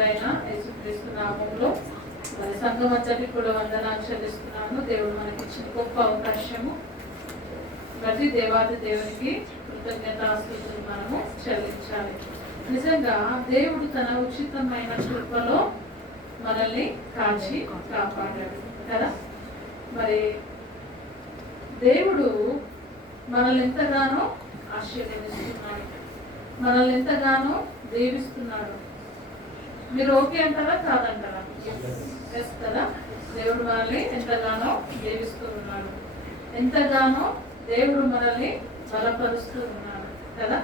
దేవుడైన యేసుక్రీస్తు నామములో మరి సంఘం అంతటికి కూడా వందనాలు చెల్లిస్తున్నాను. దేవుడు మనకి ఇచ్చిన గొప్ప అవకాశము బట్టి దేవాది దేవునికి కృతజ్ఞతాస్తుతులు మనము చెల్లించాలి. నిజంగా దేవుడు తన ఉచితమైన కృపలో మనల్ని కాచి కాపాడాడు కదా. మరి దేవుడు మనల్ని ఎంతగానో ఆశీర్వదిస్తున్నాడు, మనల్ని ఎంతగానో దీవిస్తున్నాడు. మీరు ఓకే అంటారా కాదంటారా? ఎస్ కదా. దేవుడు మనల్ని ఎంతగానో దీవిస్తూ ఉన్నాడు, ఎంతగానో దేవుడు మనల్ని బలపరుస్తూ ఉన్నాడు కదా.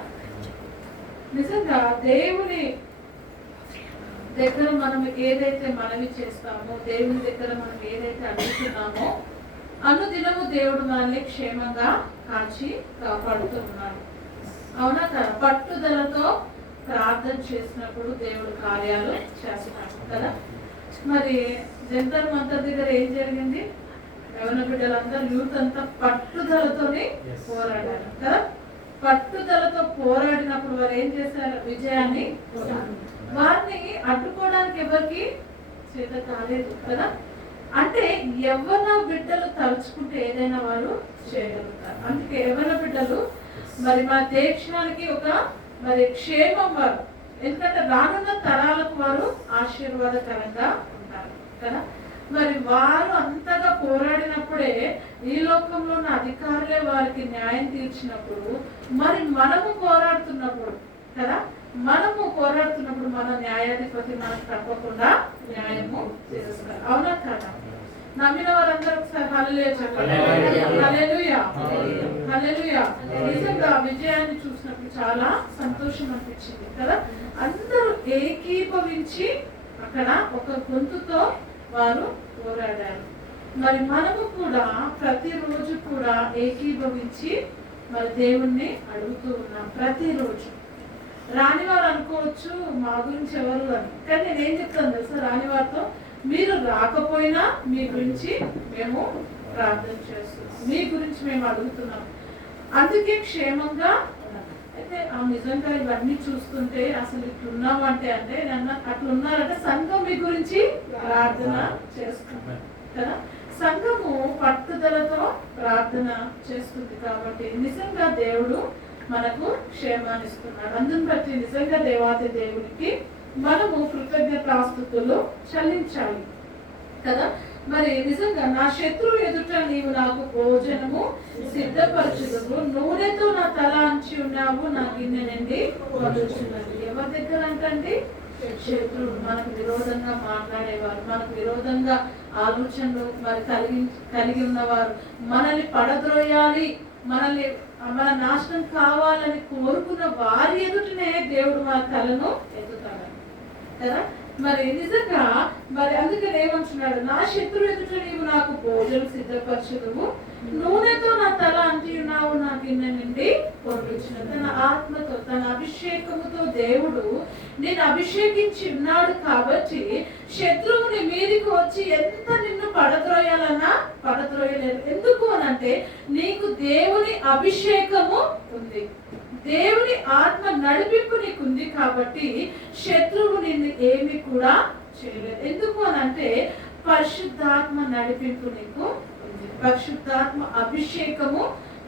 నిజంగా దేవుని దగ్గర మనం ఏదైతే మనవి చేస్తామో, దేవుని దగ్గర మనం ఏదైతే అడుగుతున్నామో అనుదినము దేవుడు మనల్ని క్షేమంగా కాచి కాపాడుతూ ఉన్నాడు. అవునా కదా. పట్టుదలతో ప్రార్థన చేసినప్పుడు దేవుడు కార్యాలు చేస్తున్నాడు కదా. మరి జంతర్ మంతర్ దగ్గర ఏం జరిగింది? యవన బిడ్డలంతా యూత్ అంతా పట్టుదలతోనే పోరాడారు కదా. పట్టుదలతో పోరాడినప్పుడు వారు ఏం చేశారు? విజయాన్ని. వారిని అడ్డుకోవడానికి ఎవరికి చేత కాలేదు కదా. అంటే యవ్వన బిడ్డలు తలుచుకుంటే ఏదైనా వారు చేయగలుగుతారు. అందుకే యవ్వన బిడ్డలు మరి మన దేశానికి ఒక మరి క్షేమం వారు, ఎందుకంటే రానున్న తరాలకు వారు ఆశీర్వాదకరంగా ఉంటారు కదా. మరి వారు అంతగా పోరాడినప్పుడే ఈ లోకంలో ఉన్న అధికారులే వారికి న్యాయం తీర్చినప్పుడు, మరి మనము పోరాడుతున్నప్పుడు కదా, మనము పోరాడుతున్నప్పుడు మన న్యాయాధిపతి మనకు తప్పకుండా న్యాయము చేస్తారు. అవునా కదా. నమ్మిన వారందరూ ఒకసారి హల్లెలూయా చెప్పండి. హల్లెలూయా, హల్లెలూయా. నిజంగా విజయాన్ని చూసినప్పుడు చాలా సంతోషం అనిపించింది కదా. అందరూ ఏకీభవించి అక్కడ ఒక గొంతుతో వారు పోరాడారు. మరి మనము కూడా ప్రతిరోజు కూడా ఏకీభవించి మరి దేవుణ్ణి అడుగుతూ ఉన్నాం. ప్రతిరోజు రాని వారు అనుకోవచ్చు మా గురించి ఎవరు అని, కానీ నేనేం చెప్తాను తెలుసా? రాని వారితో మీరు రాకపోయినా మీ గురించి మేము ప్రార్థన చేస్తున్నాం, మీ గురించి మేము అడుగుతున్నాం, అందుకే క్షేమంగా. అయితే నిజంగా ఇవన్నీ చూస్తుంటే అసలు ఇట్లున్నామంటే అంటే అట్లున్నారంటే సంఘం మీ గురించి ప్రార్థన చేస్తుంది కదా. సంఘము పట్టుదలతో ప్రార్థన చేస్తుంది కాబట్టి నిజంగా దేవుడు మనకు క్షేమాన్ని ఇస్తున్నాడు. అందుని బట్టి నిజంగా దేవాది దేవునికి మనము కృతజ్ఞతాస్తుతులు చెల్లించాలి కదా. మరి నిజంగా నా శత్రువు ఎదుట నీవు నాకు భోజనము సిద్ధపరచుదువు, నూనెతో నా తల అంచి ఉన్నావు, నా గిన్నె నిండి పొందుచున్నది. ఎవరి దగ్గర అంటండి? శత్రువు, మనకు విరోధంగా మాట్లాడేవారు, మనకు విరోధంగా ఆలోచనలు మరి కలిగి ఉన్నవారు, మనల్ని పడద్రోయాలి, మన నాశనం కావాలని కోరుకున్న వారి ఎదుటనే దేవుడు మన తలను ఎత్తుతాడు కదా. మరి నిజంగా మరి అందుకని ఏమంటున్నాడు? నా శత్రువు ఎదుట నీవు నాకు భోజనం సిద్ధపరచుదువు, నూనెతో నా తల అంటి ఉన్నావు, నా గిన్నె నిండి పొందుచున్న. తన ఆత్మతో తన అభిషేకముతో దేవుడు నేను అభిషేకించి ఉన్నాడు కాబట్టి శత్రువుని మీదికి వచ్చి ఎంత నిన్ను పడద్రోయాలన్నా పడద్రోయలేదు. ఎందుకు అనంటే నీకు దేవుని అభిషేకము ఉంది, దేవుని ఆత్మ నడిపింపు నీకుంది కాబట్టి శత్రువు నిన్ను ఏమి కూడా చేయలేదు. ఎందుకు అనంటే పరిశుద్ధాత్మ నడిపింపు నీకు ఉంది, పరిశుద్ధాత్మ అభిషేకము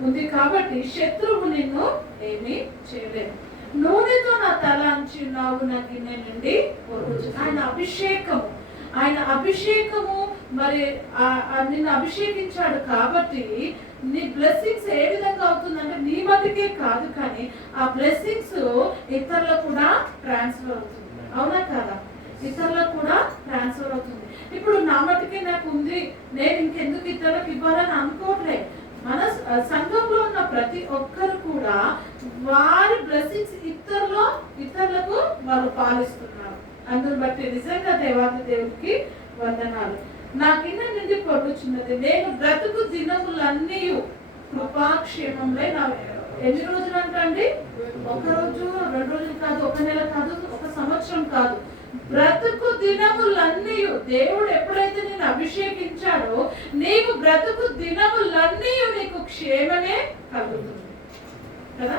ఉంది కాబట్టి శత్రువు నిన్ను ఏమీ చేయలేదు. నూనెతో నా తల అంచి ఉన్నావు, నా గిన్నె నుండి పొరుచు. ఆయన అభిషేకము మరి నిన్ను అభిషేకించాడు కాబట్టి నీ బ్లెస్సింగ్స్ ఏ విధంగా అవుతుందంటే నీ మటుకే కాదు కానీ ఆ బ్లెస్సింగ్స్ ఇతరులకు కూడా ట్రాన్స్ఫర్ అవుతుంది. అవునా కదా. ఇతరులకు కూడా ట్రాన్స్ఫర్ అవుతుంది. ఇప్పుడు నా మటుకే నాకు ఉంది, నేను ఇంకెందుకు ఇతరులకు ఇవ్వాలని అనుకోవట్లేదు. మన సంఘంలో ఉన్న ప్రతి ఒక్కరు కూడా వారి బ్లెస్సింగ్స్ ఇతరులకు వారు పాలిస్తున్నారు. అందుని బట్టి నిజంగా దేవాది దేవుడికి వందనాలు. నా గిన్నె నుండి పొందుచున్నది, నేను బ్రతుకు దినములన్నీ కృపాక్షేమంలో. నా ఎన్ని రోజులు అంటండి? ఒక రోజు 2 రోజులు కాదు, ఒక నెల కాదు, ఒక సంవత్సరం కాదు, బ్రతుకు దినములన్నీ దేవుడు ఎప్పుడైతే నేను అభిషేకించాడో నీకు బ్రతుకు దినములన్నీ నీకు క్షేమమే కలుగుతుంది కదా.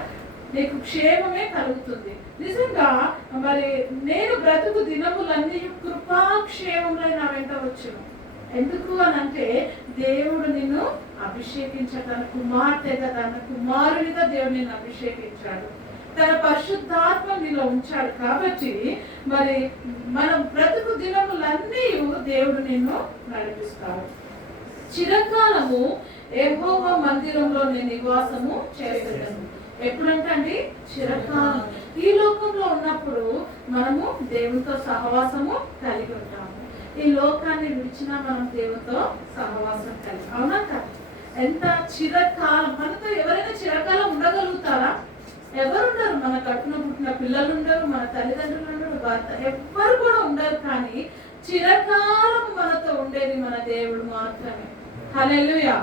నీకు క్షేమమే కలుగుతుంది. నిజంగా మరి నేను బ్రతుకు దినములన్నీ కృపాక్షేమములై నా వెంట వచ్చును. ఎందుకు అని అంటే దేవుడు నిన్ను అభిషేకించాడు, తన కుమార్తెగా తన కుమారునిగా దేవుడు నిన్ను అభిషేకించాడు, తన పరిశుద్ధాత్మ నీలో ఉంచాడు. కాబట్టి మరి మనం బ్రతుకు దినములన్నీ దేవుడు నిన్ను నడిపిస్తాడు. చిరకాలము యెహోవా మందిరంలో నేను నివాసము చేసేదను. ఎప్పుడంటే అండి చిరకాలం. ఈ లోకంలో ఉన్నప్పుడు మనము దేవునితో సహవాసము కలిగి ఉంటాము. ఈ లోకాన్ని విడిచినా మనం దేవునితో సహవాసం కలిగి, అవునా కదా? ఎంత చిరకాలం మనతో ఎవరైనా చిరకాలం ఉండగలుగుతారా? ఎవరుండరు. మన కట్టున పుట్టిన పిల్లలు ఉండరు, మన తల్లిదండ్రులు ఉండరు, భర్త ఎవ్వరు కూడా ఉండరు. కానీ చిరకాలం మనతో ఉండేది మన దేవుడు మాత్రమే. హల్లెలూయా.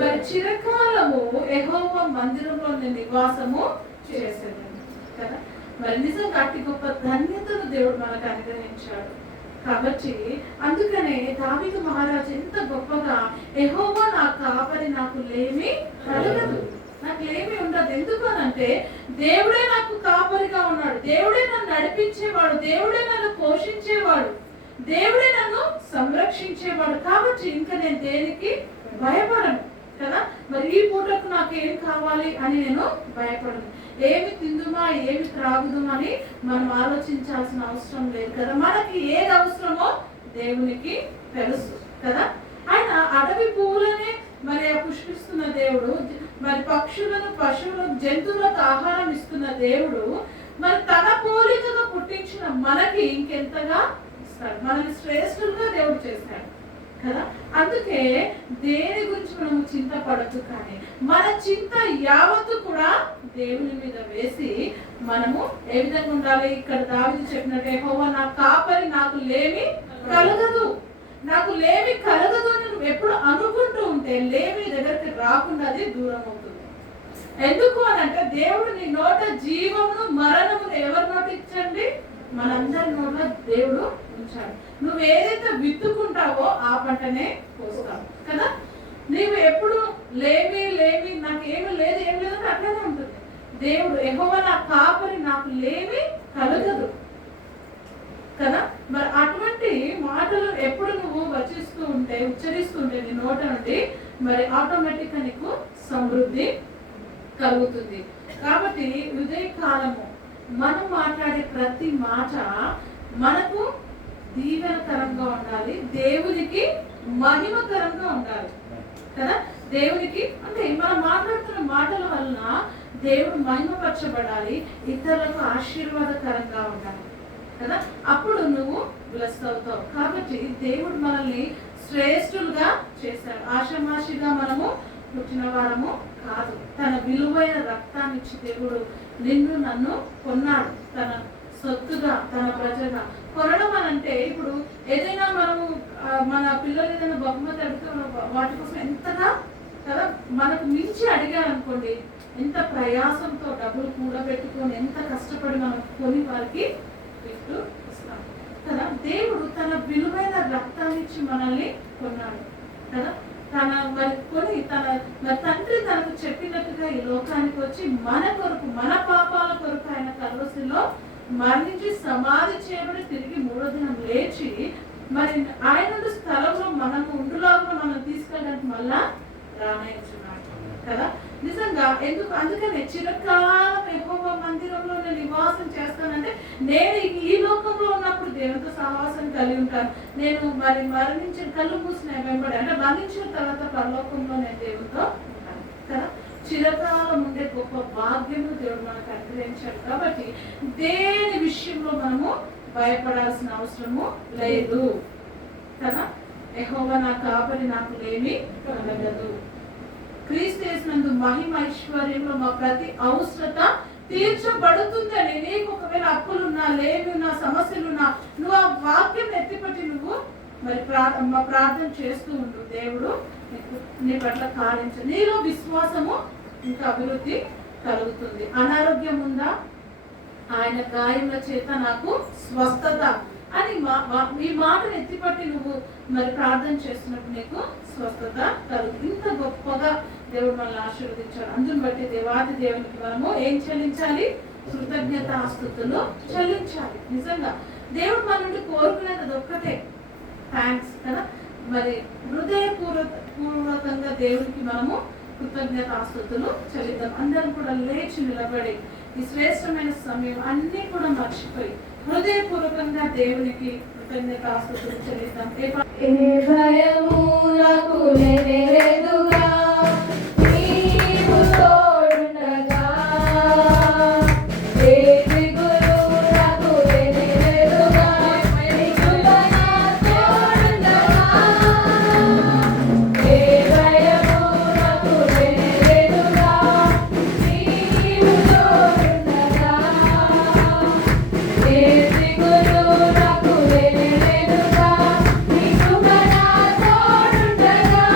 మరి చిరకాలము యెహోవా మందిరంలో నేను నివాసము చేసేదాన్ని కదా. మరి నిజంగా అట్టి గొప్ప ధన్యతను దేవుడు మనకు అనుగ్రహించాడు. కాబట్టి అందుకనే దావీదు మహారాజు ఎంత గొప్పగా యెహోవా నా కాపరి, నాకు లేమి కలగదు, నాకు లేమి ఉండదు. ఎందుకు అనంటే దేవుడే నాకు కాపరిగా ఉన్నాడు, దేవుడే నన్ను నడిపించేవాడు, దేవుడే నన్ను పోషించేవాడు, దేవుడే నన్ను సంరక్షించేవాడు. కాబట్టి ఇంకా నేను దేనికి భయపడను కదా. మరి ఈ పూటకు నాకు ఏం కావాలి అని నేను భయపడను. ఏమి తిందుమా ఏమి త్రాగుదుమా అని మనం ఆలోచించాల్సిన అవసరం లేదు కదా. మనకి ఏది అవసరమో దేవునికి తెలుసు కదా. ఆయన అడవి పువ్వులనే మరి పుష్పిస్తున్న దేవుడు, మరి పక్షులను పశువులకు జంతువులకు ఆహారం ఇస్తున్న దేవుడు మరి తన పోలికగా పుట్టించిన మనకి ఇంకెంతగా ఇస్తాడు. మనల్ని శ్రేష్ఠులుగా దేవుడు చేశాడు కదా. అందుకే దేని గురించి మనము చింతపడద్దు, కానీ మన చింత యావత్తు కూడా దేవుని మీద వేసి మనము ఏ విధంగా ఉండాలి. ఇక్కడ దావీదు చెప్పినట్టు యెహోవా నా కాపరి, నాకు లేమి కలగదు, నాకు లేమి కలగదు అని నువ్వు ఎప్పుడు అనుకుంటూ ఉంటే లేమి దగ్గరికి రాకుండా అది దూరం అవుతుంది. ఎందుకు అని అంటే దేవుడు నీ నోట జీవమును మరణమును ఎవరి నోట ఇచ్చండి? మనందరి నోట దేవుడు ఉంచాడు. నువ్వు ఏదైతే విత్తుకుంటావో ఆ పంటనే కోస్తావు కదా. నీవు ఎప్పుడు లేమి లేమి నాకు ఏమి లేదు ఏమి లేదంటే అట్లనే ఉంటుంది. దేవుడు యెహోవా నా కాపరి, నాకు లేమి కలగదు కదా. మరి అటువంటి మాటలు ఎప్పుడు నువ్వు వచిస్తూ ఉంటే, ఉచ్చరిస్తూ ఉంటే నీ నోట నుండి మరి ఆటోమేటిక్ గా నీకు సమృద్ధి కలుగుతుంది. కాబట్టి ఉదయ కాలము మనం మాట్లాడే ప్రతి మాట మనకు దీవెనకరంగా ఉండాలి, దేవునికి మహిమకరంగా ఉండాలి కదా. దేవునికి అంటే మనం మాట్లాడుతున్న మాటల వలన దేవుడు మహిమపరచబడాలి, ఇతరులకు ఆశీర్వాదకరంగా ఉండాలి కదా. అప్పుడు నువ్వు బ్లెస్ అవుతావు. కాబట్టి దేవుడు మనల్ని శ్రేష్ఠులుగా చేశాడు. ఆషామాషిగా మనము పుట్టిన వారము కాదు. తన విలువైన రక్తాన్ని ఇచ్చి దేవుడు నిన్ను నన్ను కొన్నాడు, తన సొత్తుగా, తన ప్రజగా. కొనడం అని అంటే ఇప్పుడు ఏదైనా మనము మన పిల్లలు ఏదైనా బహుమతి అడిగితే వాటి కోసం ఎంతగా కదా మనకు మించి అడిగారనుకోండి, ఎంత ప్రయాసంతో డబ్బులు కూడబెట్టుకొని ఎంత కష్టపడి మనం కొని వారికి గిఫ్ట్ ఇస్తాం కదా. దేవుడు తన విలువైన రక్తాన్ని ఇచ్చి మనల్ని కొన్నాడు కదా. తన మరి కొని మరి తండ్రి తనకు చెప్పినట్టుగా ఈ లోకానికి వచ్చి మన కొరకు, మన పాపాల కొరకు ఆయన కల్వరిలో మరణించి సమాధి చేయబడి తిరిగి 3వ దినం లేచి మరి ఆయన స్థలంలో మనం ఉండులాగా మనం తీసుకెళ్ళడానికి మళ్ళా రానయ్యున్నాడు కదా. నిజంగా ఎందుకు అందుకనే చిరకాలం యెహోవా మందిరంలో నేను నివాసం చేస్తానంటే నేను ఈ లోకంలో ఉన్నప్పుడు దేవునితో సహవాసం కలిగి ఉంటాను. నేను మరి మరణించిన కళ్ళు మూసిన వెంబడి అంటే మరణించిన తర్వాత పరలోకంలో నేను దేవునితో ఉంటాను కదా. చిరకాలం ఉండే గొప్ప భాగ్యము దేవుడు మనకు అనుగ్రహించాడు. కాబట్టి దేని విషయంలో మనము భయపడాల్సిన అవసరము లేదు కదా. యెహోవా నా కాపరి, నాకు లేమి కలగదు. క్రీస్తు యేసునందు మహిమ ఐశ్వర్యంలో మా ప్రతి అవసరత తీర్చబడుతుందని. నీకు ఒకవేళ అప్పులున్నా, లేమి ఉన్నా, సమస్యలున్నా నువ్వు ఆ వాక్యం ఎత్తిపట్టి నువ్వు మరి ప్రార్థన చేస్తూ ఉండు. దేవుడు నీ పట్ల కాలించ, నీలో విశ్వాసము ఇంకా అభివృద్ధి కలుగుతుంది. అనారోగ్యం ఉందా? ఆయన గాయముల చేత నాకు స్వస్థత అని ఈ మాటను ఎత్తిపట్టి నువ్వు మరి ప్రార్థన చేస్తున్నప్పుడు నీకు స్వస్థత కలుగుతుంది. ఇంత గొప్పగా దేవుడు మనల్ని ఆశీర్వదించాడు. అందుని బట్టి దేవాది దేవునికి మనము ఏం చెల్లించాలి? కృతజ్ఞతాస్తుతులు చెల్లించాలి. నిజంగా దేవుడు మన నుండి కోరుకునేది అదొక్కటే, థ్యాంక్స్ కదా. మరి హృదయపూర్వకంగా దేవుడికి మనము కృతజ్ఞతాస్తుతులు చెల్లిద్దాం. అందరం కూడా లేచి నిలబడి ఈ శ్రేష్టమైన సమయం అన్నీ కూడా మర్చిపోయి హృదయపూర్వకంగా దేవునికి కృతజ్ఞతాస్తుతులు చెల్లిద్దాం. ఏ భయము నాకు లేదుగా, నీవు తోడుండగా. ఏ దిగులు నాకు లేదుగా, నీ కృప నా తోడుండగా. ఏ భయము నాకు లేదుగా, నీవు తోడుండగా. ఏ దిగులు నాకు లేదుగా, నీ కృప నా తోడుండగా.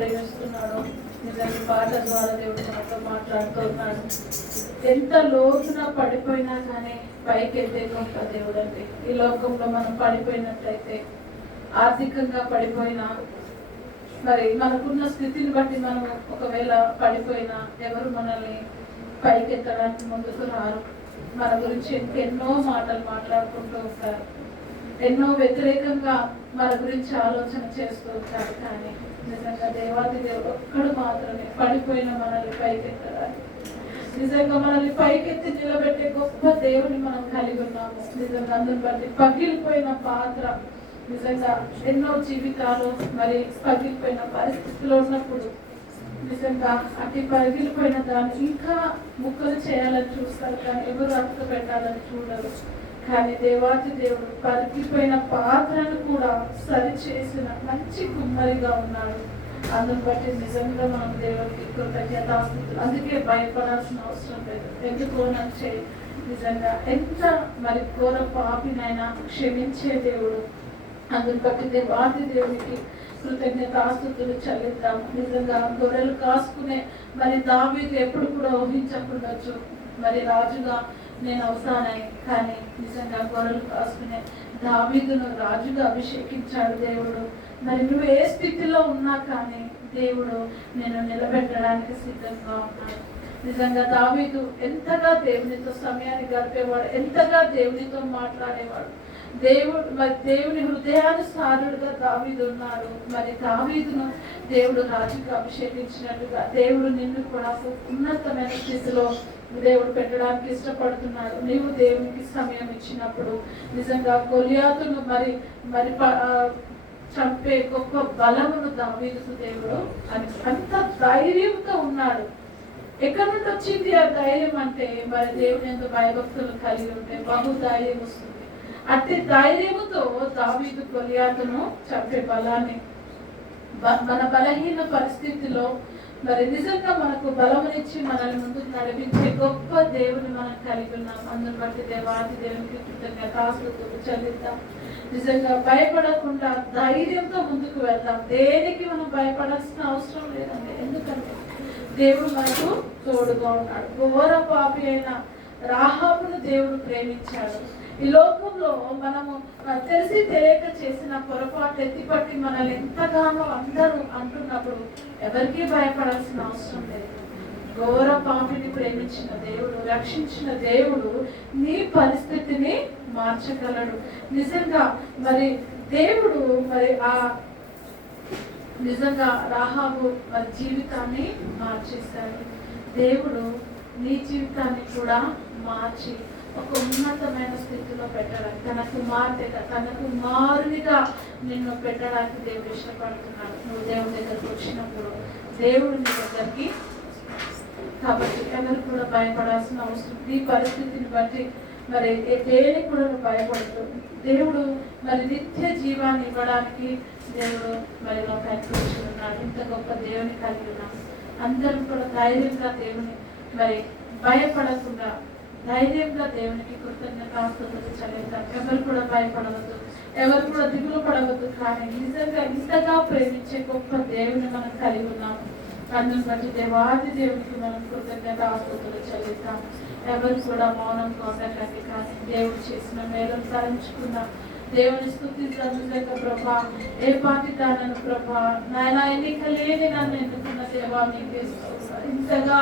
ప్రేమిస్తున్నాడో నిజంగా పాట ద్వారా దేవుడు మనతో మాట్లాడుతూ ఉన్నాడు. ఎంత లోతున పడిపోయినా కానీ పైకి ఎత్తే గొప్ప దేవుడు అండి. ఈ లోకంలో మనం పడిపోయినట్లయితే, ఆర్థికంగా పడిపోయినా, మరి మనకున్న స్థితిని బట్టి మనం ఒకవేళ పడిపోయినా ఎవరు మనల్ని పైకెత్తడానికి ముందుకు రారు. మన గురించి ఎన్నో మాటలు మాట్లాడుకుంటూ ఉంటారు, ఎన్నో వ్యతిరేకంగా మన గురించి ఆలోచన చేస్తూ ఉంటారు. కానీ నిజంగా దేవాది దేవుడు ఒక్కడు మాత్రమే పడిపోయిన మనల్ని పైకెత్తడానికి, నిజంగా మనల్ని పైకెత్తి నిలబెట్టే గొప్ప దేవుని మనం కలిగి ఉన్నాము. నిజంగా అందుని బట్టి పగిలిపోయిన పాత్ర, నిజంగా ఎన్నో జీవితాలు మరి పగిలిపోయిన పరిస్థితిలో ఉన్నప్పుడు నిజంగా అట్టి పగిలిపోయిన దాన్ని ఇంకా ముక్కలు చేయాలని చూస్తారు, కానీ ఎవరు అర్థ పెట్టాలని చూడరు. కానీ దేవాతి దేవుడు పగిలిపోయిన పాత్రను కూడా సరిచేసిన మంచి కుమ్మరిగా ఉన్నాడు. అందుని బట్టి నిజంగా మనం దేవుడికి కృతజ్ఞతాస్తుతులు. అందుకే భయపడాల్సిన అవసరం లేదు. ఎందుకో నచ్చే నిజంగా ఎంత మరి ఘోర పాపినైనా క్షమించే దేవుడు. అందుని బట్టి దేవాది దేవునికి కృతజ్ఞతాస్తుతులు చెల్లిద్దాం. నిజంగా గొర్రెలు కాసుకునే మరి దావీదు ఎప్పుడు కూడా ఊహించకుండొచ్చు మరి రాజుగా నేను అవుతానని, కానీ నిజంగా గొర్రెలు కాసుకునే దావీదును రాజుగా అభిషేకించాడు దేవుడు. మరి నువ్వు ఏ స్థితిలో ఉన్నా కానీ దేవుడు నేను నిలబెట్టడానికి సిద్ధంగా ఉన్నాడు. నిజంగా దావీదు ఎంతగా దేవునితో సమయాన్ని గడిపేవాడు, ఎంతగా దేవునితో మాట్లాడేవాడు. మరి దేవుని హృదయానుసారుడుగా దావీదు ఉన్నాడు. మరి దావీదును దేవుడు రాజుగా అభిషేకించినట్టుగా దేవుడు నిన్ను కూడా ఉన్నతమైన స్థితిలో దేవుడు పెట్టడానికి ఇష్టపడుతున్నాడు. నీవు దేవునికి సమయం ఇచ్చినప్పుడు నిజంగా గొలియాతును మరి మరి చంపే గొప్ప బలమును దావీదుకు దేవుడు అంత ధైర్యంతో ఉన్నాడు. ఎక్కడి నుండి వచ్చింది ఆ ధైర్యం అంటే, మరి దేవుని ఎందు భయభక్తులు కలిగి ఉంటే బహు ధైర్యం వస్తుంది. అట్టి ధైర్యముతో దావీదు గొలియాతును చంపే బలాన్ని, మన బలహీన పరిస్థితిలో మరి నిజంగా మనకు బలమునిచ్చి మనల్ని ముందుకు నడిపించే గొప్ప దేవుని మనం కలిగి ఉన్నాం. అందుని బట్టి దేవాది దేవునికి కృతజ్ఞతాస్తుతులు చెల్లిద్దాం. నిజంగా భయపడకుండా ధైర్యంతో ముందుకు వెళ్దాం. దేనికి మనం భయపడాల్సిన అవసరం లేదండి. ఎందుకంటే దేవుడు మనకు తోడుగా ఉన్నాడు. ఘోర పాపి అయిన రాహాబును దేవుడు ప్రేమించాడు. ఈ లోకంలో మనము తెలిసి తెలియక చేసిన పొరపాటు ఎత్తిపట్టి మనల్ని ఎంతగానో అందరూ అంటున్నప్పుడు ఎవరికీ భయపడాల్సిన అవసరం లేదు. ఘోర పాపిని ప్రేమించిన దేవుడు, రక్షించిన దేవుడు నీ పరిస్థితిని మార్చగలడు. నిజంగా మరి దేవుడు మరి ఆ నిజంగా రాహాబు మరి జీవితాన్ని మార్చేశాడు. దేవుడు నీ జీవితాన్ని కూడా మార్చి ఒక ఉన్నతమైన స్థితిలో పెట్టడానికి, తన కుమార్తెగా, తన కుమారునిగా నిన్ను పెట్టడానికి దేవుడు ఇష్టపడుతున్నాడు. నువ్వు దేవుని దగ్గరకు వచ్చినప్పుడు దేవుడు నీ దగ్గరికి. కాబట్టి ఎవరు కూడా భయపడాల్సిన అవసరం, నీ పరిస్థితిని బట్టి మరి దేనికి కూడా నువ్వు భయపడుతుంది. దేవుడు మరి నిత్య జీవాన్ని ఇవ్వడానికి దేవుడు మరి లోకానికి వచ్చి ఉన్నాడు. ఇంత గొప్ప దేవుని కలిగి ఉన్నాం. అందరం కూడా ధైర్యంగా దేవుని మరి భయపడకుండా ధైర్యంగా దేవునికి కృతజ్ఞతాస్తుతులు చెల్లిద్దాం. ఎవరు కూడా భయపడవద్దు, ఎవరు కూడా దిగులు పడవద్దు. కానీ నిజంగా ఇంతగా ప్రేమించే గొప్ప దేవుని మనం కలిగి ఉన్నాము. అందుని బట్టి దేవాది దేవునికి మనం కృతజ్ఞతాస్తుతులు చెల్లిద్దాం. ఎవరు కూడా మౌనంగా ఉండకండి. కానీ దేవుడు చేసిన మేలను తలంచుకున్న దేవుని స్తుతించలేక ప్రభా, ఏ పాటి దానను ప్రభా, నాయన ఎన్నిక లేని నన్ను ఎన్నుకున్న దేవా నీకే ఇంతగా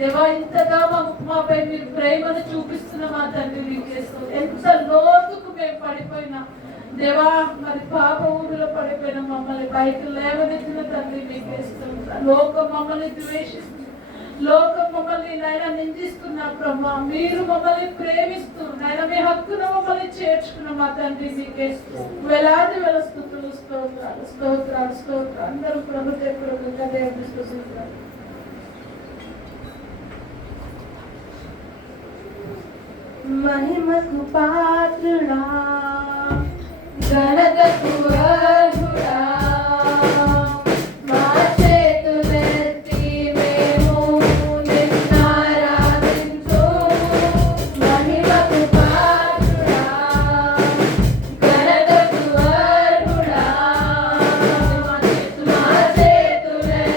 దేవా, ఇంతగా మాపై మీరు ప్రేమను చూపిస్తున్న మా తండ్రి నీకే ఎంత లోతుకు మేము పడిపోయినా దేవా, మరి పాప ఊరిలో పడిపోయిన మమ్మల్ని పైకి లేవనెత్తిన తండ్రి మీకే లోకం మమ్మల్ని ద్వేషిస్తుంది, లోకం మమ్మల్ని నాయన నిందిస్తున్న ప్రభా, మీరు మమ్మల్ని ప్రేమిస్తూ నాయన మీ హక్కున మమ్మల్ని చేర్చుకున్న మా తండ్రి మీకే వేలాది వేల స్తుతులు, స్తోత్రాలు స్తోత్రాలు స్తోత్రాలు. అందరూ ప్రభుత్వ దేవుని స్తుతిస్తారు. మహిమకు పాత్రుడా, ఘనతకు అర్హుడా, మా చేతులెత్తి మేము నిన్నారాధించు. మహిమకు పాత్రుడా, ఘనతకు అర్హుడా, మా చేతులెత్తి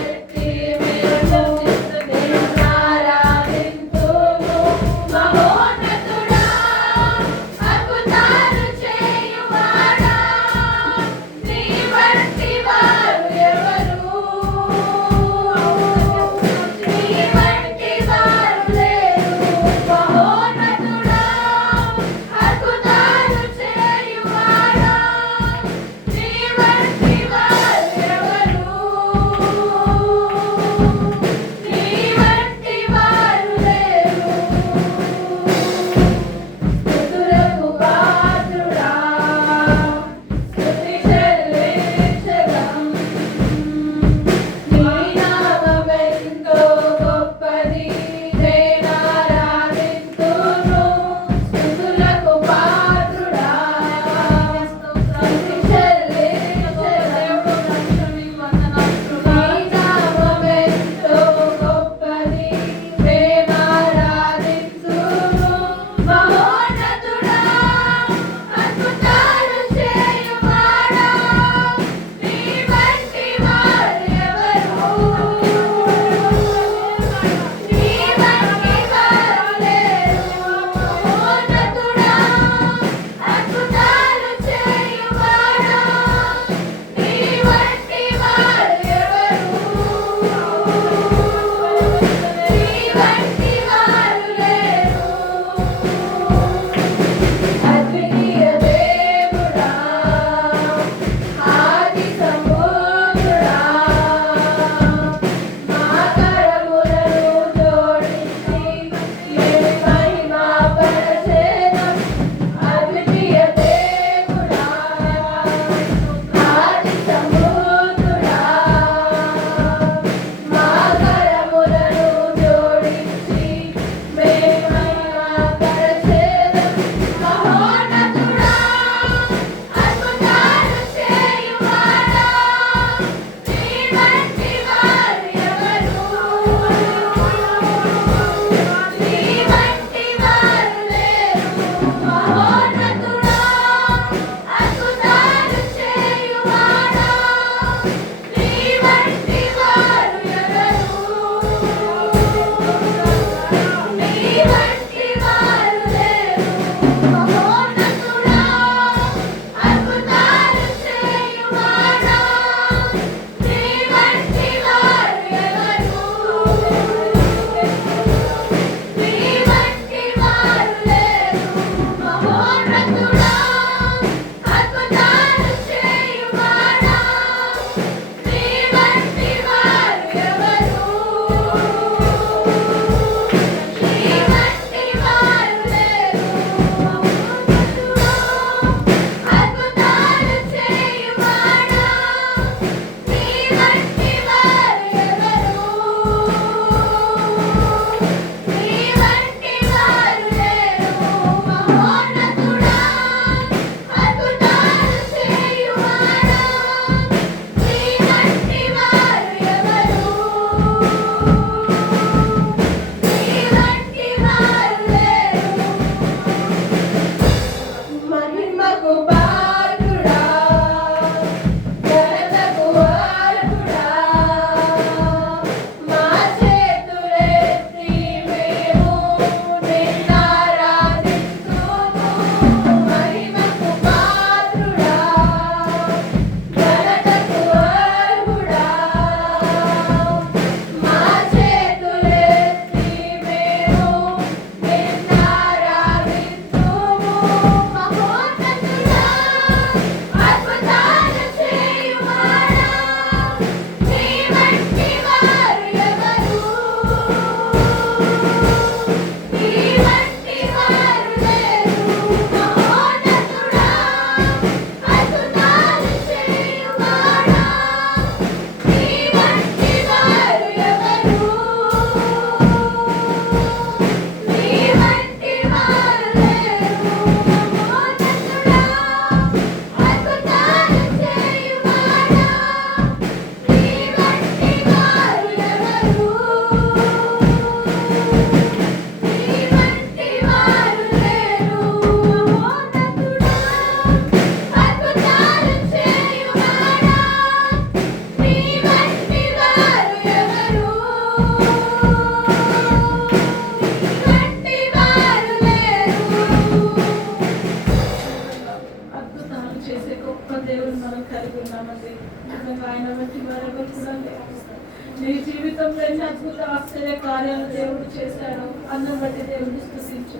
జీవితంలో ఎన్ని అద్భుత ఆశ్చర్య కార్యాలు దేవుడు చేశాడు. అన్నం బట్టి దేవుడిని స్తుతించు.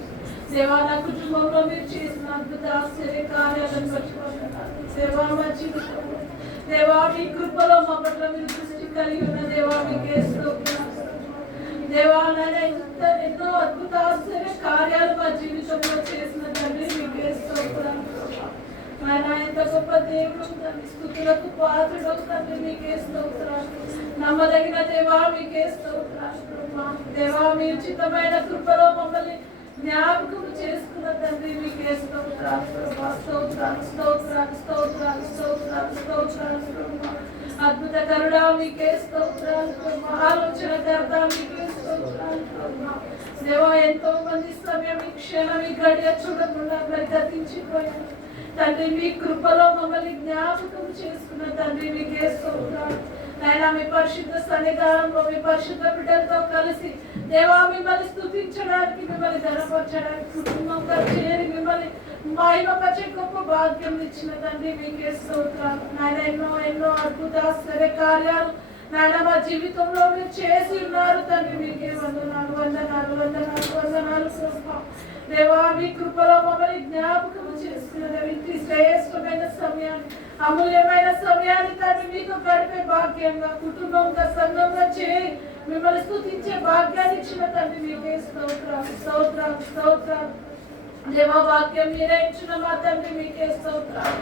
దేవా, నా కుటుంబంలో మీరు చేసిన అద్భుత ఆశ్చర్య కార్యాలను మర్చిపోతున్నారు. దేవా, మా జీవితంలో దేవా మీ కృపలో మా పట్ల మీరు దృష్టి కలిగి ఉన్న దేవా మీకే స్తోత్రం. దేవా ఎన్నో అద్భుత ఆశ్చర్య కార్యాలు మా జీవితంలో చేసిన తండ్రి మీకే స్తోత్రం. నాయన ఎంత గొప్ప దేవుడు తండ్రి, స్తుతులకు పాత్రుడు తండ్రి మీకే స్తోత్రాలు. నమ్మదగిన దేవా మీకే స్తోత్రాలు. దేవా మీ ఉచితమైన కృపలో మమ్మల్ని జ్ఞాపకం చేసుకున్న తండ్రి మీకే స్తోత్రాలు. స్తోత్రాలు స్తోత్రాలు స్తోత్రాలు స్తోత్రాలు స్తోత్రాలు. అద్భుత కరుడా మీకే స్తోత్రాలు. ఆలోచన కర్త మీకే స్తోత్రాలు. దేవా ఎంతో మంది సమయం ఈ క్షణం ఈ గడియ చూడకుండా మరి గతించిపోయారు తండ్రి. మీ కృపలో మమ్మల్ని జ్ఞాపకం చేసుకున్న తండ్రి మీకే స్తోత్రాలు. నాయనా మీ పరిశుద్ధ సన్నిధానంలో మీ పరిశుద్ధ బిడ్డలతో కలిసి దేవా మిమ్మల్ని స్తుతించడానికి, మిమ్మల్ని ధనపరచడానికి, కుటుంబంగా చేరి మిమ్మల్ని మహిమపరిచే గొప్ప భాగ్యం ఇచ్చిన తండ్రి మీకే స్తోత్రాలు. నాయన ఎన్నో ఎన్నో అద్భుత ఆశ్చర్య కార్యాలు నాయన మా జీవితంలో మీరు చేసి ఉన్నారు తండ్రి. మీకే వందనాలు వందనాలు వందనాలు వందనాలు. దేవా మీ కృపలో మమ్మల్ని జ్ఞాపకం చేసుకున్న ఇంటి శ్రేష్టమైన సమయాన్ని, అమూల్యమైన సమయాన్ని తండ్రి మీకు గడిపే భాగ్యంగా, కుటుంబంగా సంఘంగా చేరి మిమ్మల్ని స్తుతించే భాగ్యాన్ని ఇచ్చిన తండ్రి మీకే స్తోత్రాలు స్తోత్రాలు స్తోత్రాలు. దేవా వాక్యం మీరే ఇచ్చిన మా తండ్రి మీకే స్తోత్రాలు.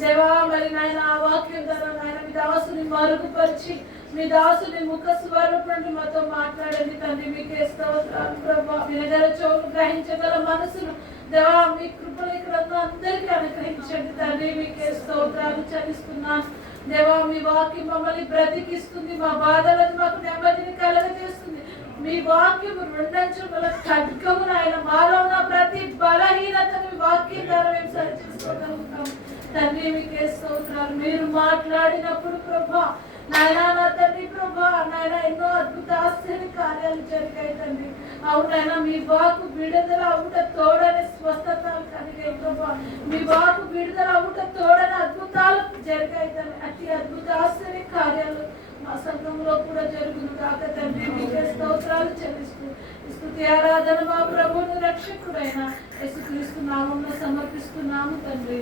దేవా మరి నాయన ఆ వాక్యం ద్వారా నాయన మీ దాసుని మరుగుపరిచి మీ దాసుని ముఖ స్వరూపండి మాతో మాట్లాడండి తండ్రి మీకే స్తోత్రాలు. ప్రభా వినగల చెవులు, గ్రహించగల మనసును దేవా మీ కృపల గ్రంథం అందరికీ అనుగ్రహించండి తండ్రి మీకే స్తోత్రాలు చెల్లిస్తున్నాను. దేవా మీ వాక్యం మమ్మల్ని బ్రతికిస్తుంది, మా బాధలను మాకు నెమ్మదిని కలగజేస్తుంది. మీ వాక్యము రెండంచుల ఖడ్గము నాయన మాలో ఉన్న ప్రతి బలహీనతను మీ వాక్యం ద్వారా మేము సరిచేసుకోగలుగుతాం తండ్రి మీకే స్తోత్రాలు. మీరు మాట్లాడినప్పుడు ప్రభా నాయన నా తండ్రి ప్రభా నాయన ఎన్నో అద్భుత ఆశ్చర్య కార్యాలు జరిగాయి తండ్రి. అవునైనా మీ వాకు విడుదల అవుట తోడని స్వస్థతలు కలిగాయి ప్రభా. మీ వాకు విడుదల అవుట తోడని అద్భుతాలు జరిగాయి తండ్రి. అతి అద్భుత ఆశ్చర్య కార్యాలు మా సంఘంలో కూడా జరుగును కాక తండ్రి మీకే స్తోత్రాలు చెల్లిస్తూ స్తుతి ఆరాధన మా ప్రభువును రక్షకుడైన యేసుక్రీస్తు నామమున సమర్పిస్తున్నాము తండ్రి.